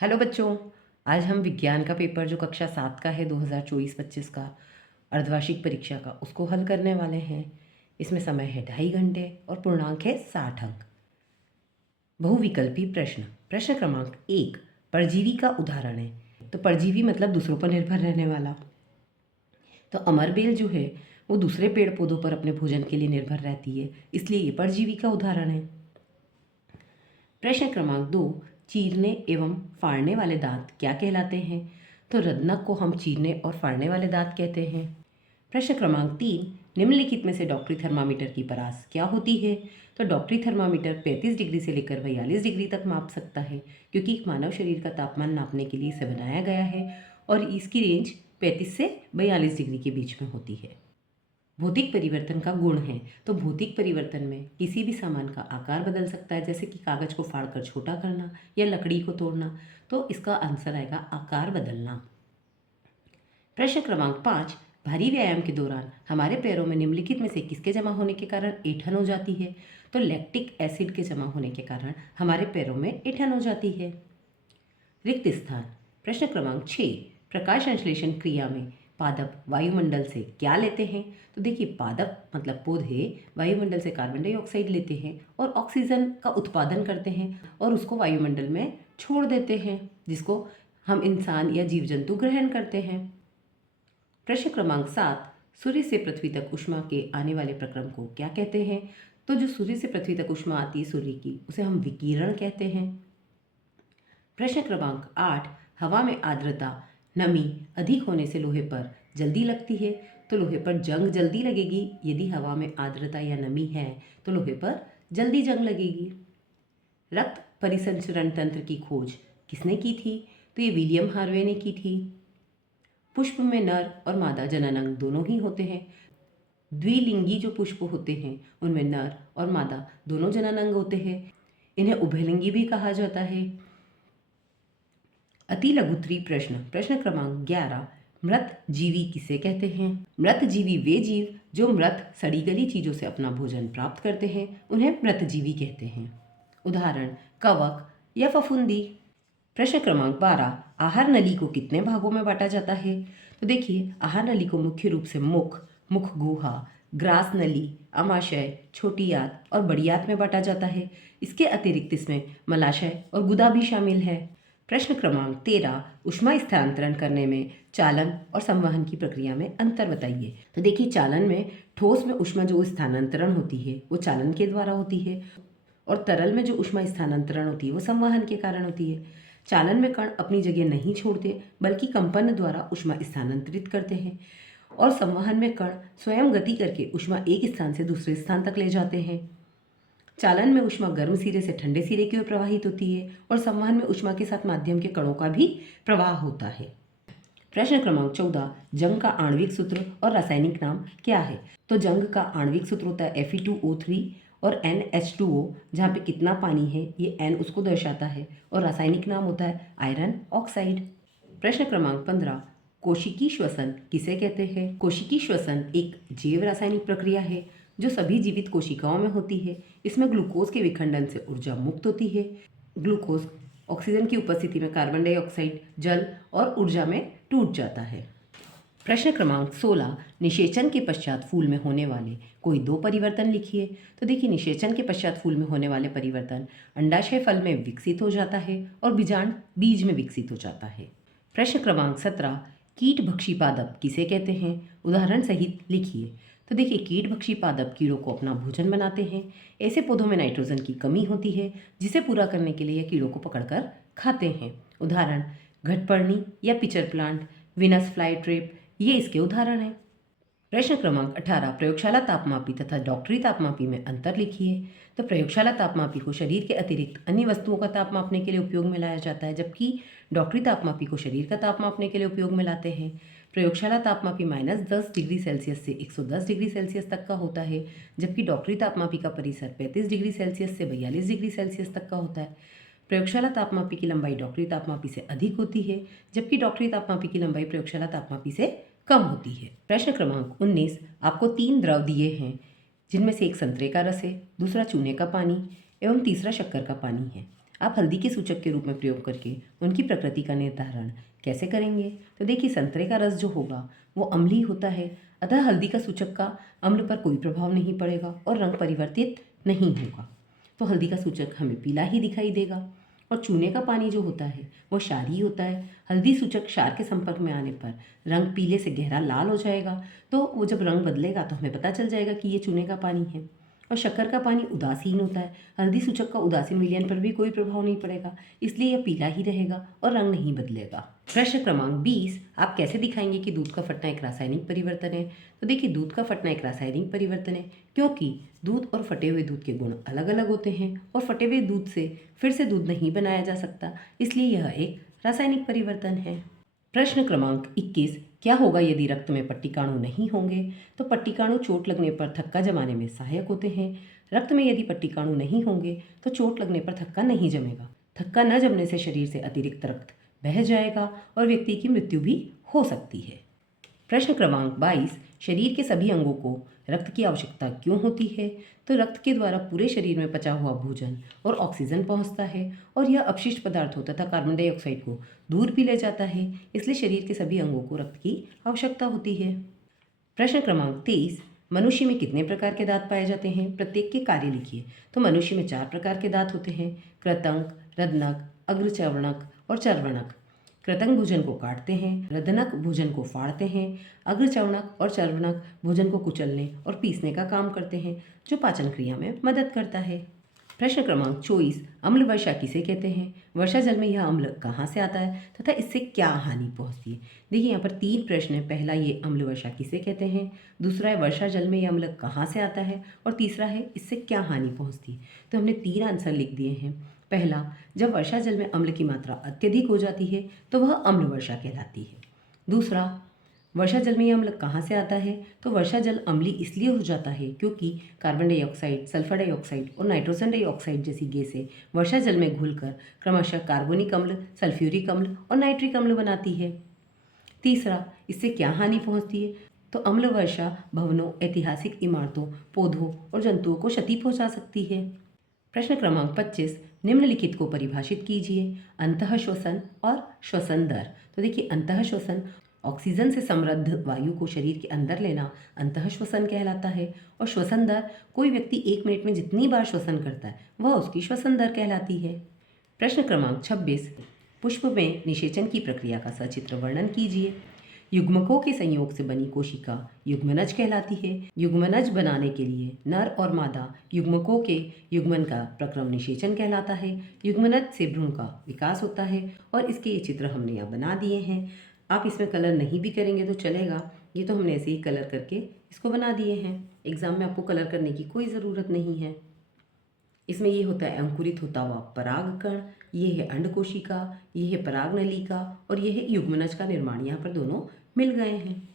Hello बच्चों। आज हम विज्ञान का पेपर जो कक्षा 7 का है 2024-25 का अर्धवार्षिक परीक्षा का उसको हल करने वाले हैं। इसमें समय है 2.5 घंटे और पूर्णांक है 60 अंक। बहुविकल्पी प्रश्न। प्रश्न क्रमांक 1 परजीवी का उदाहरण है। तो परजीवी मतलब दूसरों पर निर्भर रहने वाला। तो अमरबेल जो है वो दूसरे पेड़ पौधों पर अपने भोजन के लिए निर्भर रहती है, इसलिए ये परजीवी का उदाहरण है। प्रश्न क्रमांक 2 चीरने एवं फाड़ने वाले दांत क्या कहलाते हैं? तो रत्नक को हम चीरने और फाड़ने वाले दांत कहते हैं। प्रश्न क्रमांक 3 निम्नलिखित में से डॉक्टरी थर्मामीटर की परास क्या होती है? तो डॉक्टरी थर्मामीटर 35 डिग्री से लेकर 42 डिग्री तक माप सकता है, क्योंकि एक मानव शरीर का तापमान नापने के लिए इसे बनाया गया है और इसकी रेंज 35 से 42 डिग्री के बीच में होती है। भौतिक परिवर्तन का गुण है। तो भौतिक परिवर्तन में किसी भी सामान का आकार बदल सकता है, जैसे कि कागज को फाड़कर छोटा करना या लकड़ी को तोड़ना। तो इसका आंसर आएगा आकार बदलना। प्रश्न क्रमांक 5 भारी व्यायाम के दौरान हमारे पैरों में निम्नलिखित में से किसके जमा होने के कारण ऐंठन हो जाती है? तो लैक्टिक एसिड के जमा होने के कारण हमारे पैरों में ऐंठन हो जाती है। रिक्त स्थान। प्रश्न क्रमांक 6 प्रकाश संश्लेषण क्रिया में पादप वायुमंडल से क्या लेते हैं? तो देखिए, पादप मतलब पौधे वायुमंडल से कार्बन डाइऑक्साइड लेते हैं और ऑक्सीजन का उत्पादन करते हैं और उसको वायुमंडल में छोड़ देते हैं, जिसको हम इंसान या जीव जंतु ग्रहण करते हैं। प्रश्न क्रमांक 7 सूर्य से पृथ्वी तक ऊष्मा के आने वाले प्रक्रम को क्या कहते हैं? तो जो सूर्य से पृथ्वी तक ऊष्मा आती है सूर्य की, उसे हम विकिरण कहते हैं। प्रश्न क्रमांक 8 हवा में आर्द्रता नमी अधिक होने से लोहे पर जल्दी लगती है। तो लोहे पर जंग जल्दी लगेगी यदि हवा में आर्द्रता या नमी है, तो लोहे पर जल्दी जंग लगेगी। रक्त परिसंचरण तंत्र की खोज किसने की थी? तो ये विलियम हार्वे ने की थी। पुष्प में नर और मादा जननांग दोनों ही होते हैं। द्विलिंगी जो पुष्प होते हैं उनमें नर और मादा दोनों जननांग होते हैं। इन्हें उभयलिंगी भी कहा जाता है। अति लघुत्तरी प्रश्न। प्रश्न क्रमांक 11 मृत जीवी किसे कहते हैं? मृत जीवी वे जीव जो मृत सड़ी गली चीजों से अपना भोजन प्राप्त करते हैं, उन्हें मृत जीवी कहते हैं। उदाहरण कवक या फफूंदी। प्रश्न क्रमांक 12 आहार नली को कितने भागों में बांटा जाता है? तो देखिए, आहार नली को मुख्य रूप से मुख, मुख गुहा, ग्रास नली, अमाशय, छोटी आंत और बड़ी आंत में बांटा जाता है। इसके अतिरिक्त इसमें मलाशय और गुदा भी शामिल है। प्रश्न क्रमांक 13 ऊष्मा स्थानांतरण करने में चालन और संवहन की प्रक्रिया में अंतर बताइए। तो देखिए, चालन में ठोस में ऊष्मा जो स्थानांतरण होती है वो चालन के द्वारा होती है और तरल में जो ऊष्मा स्थानांतरण होती है वो संवहन के कारण होती है। चालन में कण अपनी जगह नहीं छोड़ते बल्कि कंपन द्वारा ऊष्मा स्थानांतरित करते हैं और संवहन में कण स्वयं गति करके ऊष्मा एक स्थान से दूसरे स्थान तक ले जाते हैं। चालन में ऊष्मा गर्म सिरे से ठंडे सिरे की ओर प्रवाहित होती है और संवहन में ऊष्मा के साथ माध्यम के कणों का भी प्रवाह होता है। प्रश्न क्रमांक 14 जंग का आणविक सूत्र और रासायनिक नाम क्या है? तो जंग का आणविक सूत्र होता है Fe2O3 और NH2O, जहाँ पे कितना पानी है ये N उसको दर्शाता है, और रासायनिक नाम होता है आयरन ऑक्साइड। प्रश्न क्रमांक 15 कोशिकी श्वसन किसे कहते हैं? कोशिकी श्वसन एक जैव रासायनिक प्रक्रिया है जो सभी जीवित कोशिकाओं में होती है। इसमें ग्लूकोज के विखंडन से ऊर्जा मुक्त होती है। ग्लूकोज ऑक्सीजन की उपस्थिति में कार्बन डाइऑक्साइड जल और ऊर्जा में टूट जाता है। प्रश्न क्रमांक 16 निषेचन के पश्चात फूल में होने वाले कोई दो परिवर्तन लिखिए। तो देखिए, निषेचन के पश्चात फूल में होने वाले परिवर्तन अंडाशय फल में विकसित हो जाता है और बीजांड बीज में विकसित हो जाता है। प्रश्न क्रमांक 17 कीट भक्षी पादप किसे कहते हैं? उदाहरण सहित लिखिए। तो देखिए, कीट भक्षी पादप कीड़ों को अपना भोजन बनाते हैं। ऐसे पौधों में नाइट्रोजन की कमी होती है जिसे पूरा करने के लिए कीड़ों को पकड़कर खाते हैं। उदाहरण घटपर्णी या pitcher plant, Venus fly trap, ये इसके उदाहरण हैं। प्रश्न क्रमांक 18 प्रयोगशाला तापमापी तथा डॉक्टरी तापमापी में अंतर लिखिए। तो प्रयोगशाला तापमापी को शरीर के अतिरिक्त अन्य वस्तुओं का ताप मापने के लिए उपयोग में लाया जाता है, जबकि डॉक्टरी तापमापी को शरीर का ताप मापने के लिए उपयोग में लाते हैं। प्रयोगशाला तापमापी -10 डिग्री सेल्सियस से 110 डिग्री सेल्सियस तक का होता है, जबकि डॉक्टरी तापमापी का परिसर 35 डिग्री सेल्सियस से 42 डिग्री सेल्सियस तक का होता है। प्रयोगशाला तापमापी की लंबाई डॉक्टरी तापमापी से अधिक होती है, जबकि डॉक्टरी तापमापी की लंबाई प्रयोगशाला तापमापी से कम होती है। प्रश्न क्रमांक 19 आपको 3 द्रव दिए हैं, जिनमें से एक संतरे का रस है, दूसरा चूने का पानी एवं तीसरा शक्कर का पानी है। आप हल्दी के सूचक के रूप में प्रयोग करके उनकी प्रकृति का निर्धारण कैसे करेंगे? तो देखिए, संतरे का रस जो होगा वो अम्लीय होता है, अतः हल्दी का सूचक का अम्ल पर कोई प्रभाव नहीं पड़ेगा और रंग परिवर्तित नहीं होगा। तो हल्दी का सूचक हमें पीला ही दिखाई देगा। और चूने का पानी जो होता है वो क्षारीय होता है। हल्दी सूचक क्षार के संपर्क में आने पर रंग पीले से गहरा लाल हो जाएगा। तो वो जब रंग बदलेगा तो हमें पता चल जाएगा कि ये चूने का पानी है। और शक्कर का पानी उदासीन होता है। हल्दी सूचक का उदासीन विलयन पर भी कोई प्रभाव नहीं पड़ेगा, इसलिए यह पीला ही रहेगा और रंग नहीं बदलेगा। प्रश्न क्रमांक 20, आप कैसे दिखाएंगे कि दूध का फटना एक रासायनिक परिवर्तन है? तो देखिए, दूध का फटना एक रासायनिक परिवर्तन है क्योंकि दूध और फटे हुए दूध के गुण अलग अलग होते हैं और फटे हुए दूध से फिर से दूध नहीं बनाया जा सकता, इसलिए यह एक रासायनिक परिवर्तन है। प्रश्न क्रमांक 21, क्या होगा यदि रक्त में पट्टिकाणु नहीं होंगे? तो पट्टिकाणु चोट लगने पर थक्का जमाने में सहायक होते हैं। रक्त में यदि पट्टिकाणु नहीं होंगे तो चोट लगने पर थक्का नहीं जमेगा। थक्का न जमने से शरीर से अतिरिक्त रक्त बह जाएगा और व्यक्ति की मृत्यु भी हो सकती है। प्रश्न क्रमांक 22, शरीर के सभी अंगों को रक्त की आवश्यकता क्यों होती है? तो रक्त के द्वारा पूरे शरीर में पचा हुआ भोजन और ऑक्सीजन पहुंचता है और यह अपशिष्ट पदार्थों तथा कार्बन डाइऑक्साइड को दूर भी ले जाता है, इसलिए शरीर के सभी अंगों को रक्त की आवश्यकता होती है। प्रश्न क्रमांक 23, मनुष्य में कितने प्रकार के दांत पाए जाते हैं? प्रत्येक के कार्य लिखिए। तो मनुष्य में 4 प्रकार के दांत होते हैं, कृतंक, रदनक, अग्रचर्वणक और चर्वणक। कृतंक भोजन को काटते हैं, रदनक भोजन को फाड़ते हैं, अग्रचर्वणक और चर्वणक भोजन को कुचलने और पीसने का काम करते हैं, जो पाचन क्रिया में मदद करता है। प्रश्न क्रमांक 24, अम्ल वर्षा किसे कहते हैं? वर्षा जल में यह अम्ल कहाँ से आता है तथा इससे क्या हानि पहुँचती है? देखिए, यहाँ पर 3 प्रश्न है। पहला, ये अम्ल वर्षा किसे कहते हैं, दूसरा है वर्षा जल में यह अम्ल कहाँ से आता है और तीसरा है इससे क्या हानि पहुँचती है। तो हमने 3 आंसर लिख दिए हैं। पहला, जब वर्षा जल में अम्ल की मात्रा अत्यधिक हो जाती है तो वह अम्ल वर्षा कहलाती है। दूसरा, वर्षा जल में यह अम्ल कहाँ से आता है? तो वर्षा जल अम्लीय इसलिए हो जाता है क्योंकि कार्बन डाइऑक्साइड, सल्फर डाइऑक्साइड और नाइट्रोजन डाइऑक्साइड जैसी गैसें वर्षा जल में घुलकर क्रमशः कार्बोनिक अम्ल, सल्फ्यूरिक अम्ल और नाइट्रिक अम्ल बनाती है। तीसरा, इससे क्या हानि पहुँचती है? तो अम्ल वर्षा भवनों, ऐतिहासिक इमारतों, पौधों और जंतुओं को क्षति पहुँचा सकती है। प्रश्न क्रमांक 25, निम्नलिखित को परिभाषित कीजिए। अंतः श्वसन और श्वसन दर। तो देखिए, अंतः श्वसन ऑक्सीजन से समृद्ध वायु को शरीर के अंदर लेना अंतः श्वसन कहलाता है और श्वसन दर कोई व्यक्ति 1 मिनट में जितनी बार श्वसन करता है वह उसकी श्वसन दर कहलाती है। प्रश्न क्रमांक 26, पुष्प में निषेचन की प्रक्रिया का सचित्र वर्णन कीजिए। युग्मकों के संयोग से बनी कोशिका युग्मनज कहलाती है। युग्मनज बनाने के लिए नर और मादा युग्मकों के युग्मन का प्रक्रम निषेचन कहलाता है। युग्मनज से भ्रूण का विकास होता है और इसके ये चित्र हमने यहाँ बना दिए हैं। आप इसमें कलर नहीं भी करेंगे तो चलेगा, ये तो हमने ऐसे ही कलर करके इसको बना दिए हैं। एग्ज़ाम में आपको कलर करने की कोई ज़रूरत नहीं है। इसमें ये होता है अंकुरित होता हुआ परागकण, ये है अंड कोशिका, ये है पराग नलिका और ये है युग्मनज का निर्माण। यहाँ पर दोनों मिल गए हैं।